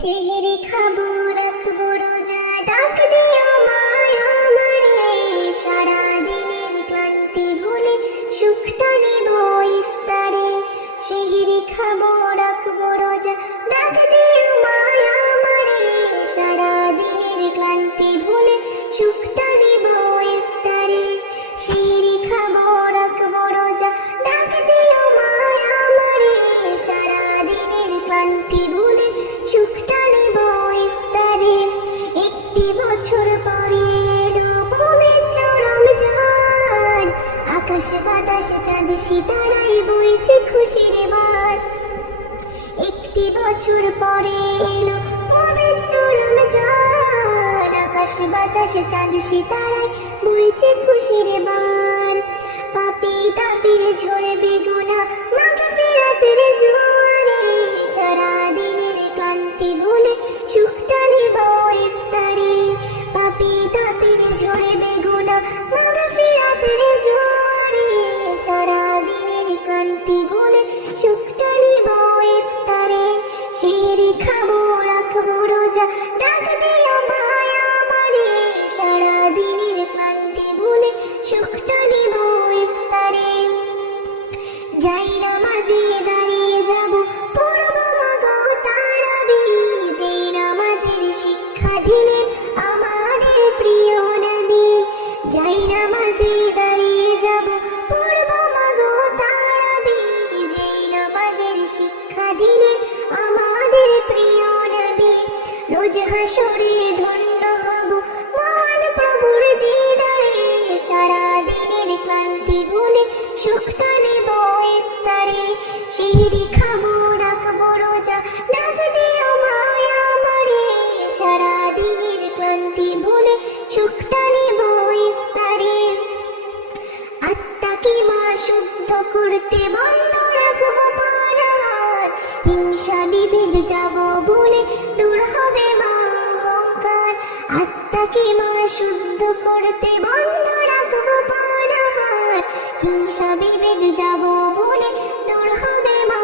সেহেরি খাব। বাতাসে তারাই সিতারাই বইছে খুশির বান একটি বছর পরে এলো পবিত্র রমজান। আকাশ বাতাসে, চাঁদ সিতারায় বইছে খুশির বান শিরি খাব রাখব রোজা ডাক দিও মায়া আমারে সারা দিনের ক্লান্তি ভুলে সুখটা নিব ইফতারে। যাই না মাঝে দাঁড়িয়ে যাব, পড়ব মাগো তারাবি। যেই নামাজের শিক্ষা দিলেন আমাদের প্রিয় নবী। যাই না মাঝে রোজ হাসরে ধন্য হব, মহান প্রভুর দিদারে, সারা দিনের ক্লান্তি ভুলে সুখটা নেব ইফতারে শিহরি হিংসা বিভেদ যাব বলে দূর হবে আত্মাকে মা শুদ্ধ করতে বন্ধ রাখব পানার হিংসা বিভেদ যাব বলে দূর হবে মা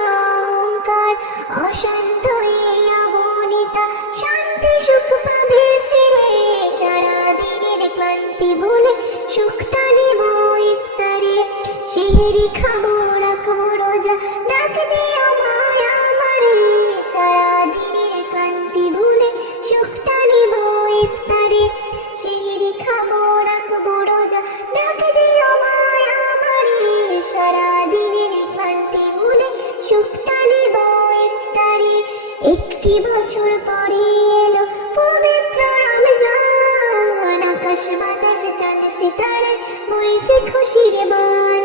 অশান্ত ক্লান্তি সুখটা নেব ইফতারে। শিহরি খাব একটি বছর পরে এলো পবিত্র রমজান। আকাশ বাতাসে চাঁদ সিতারায় বইছে খুশির বান।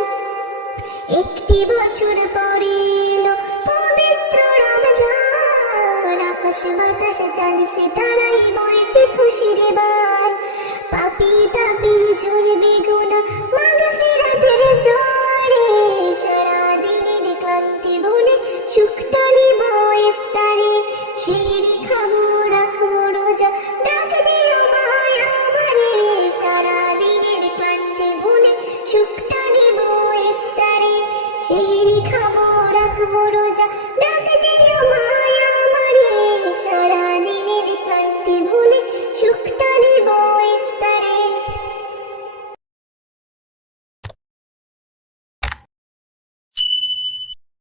একটি বছর পরে এলো পবিত্র রমজান। আকাশ বাতাসে চাঁদ সিতারায় বইছে খুশির বান। পাপি তাপি ঝরবে গোনা সেই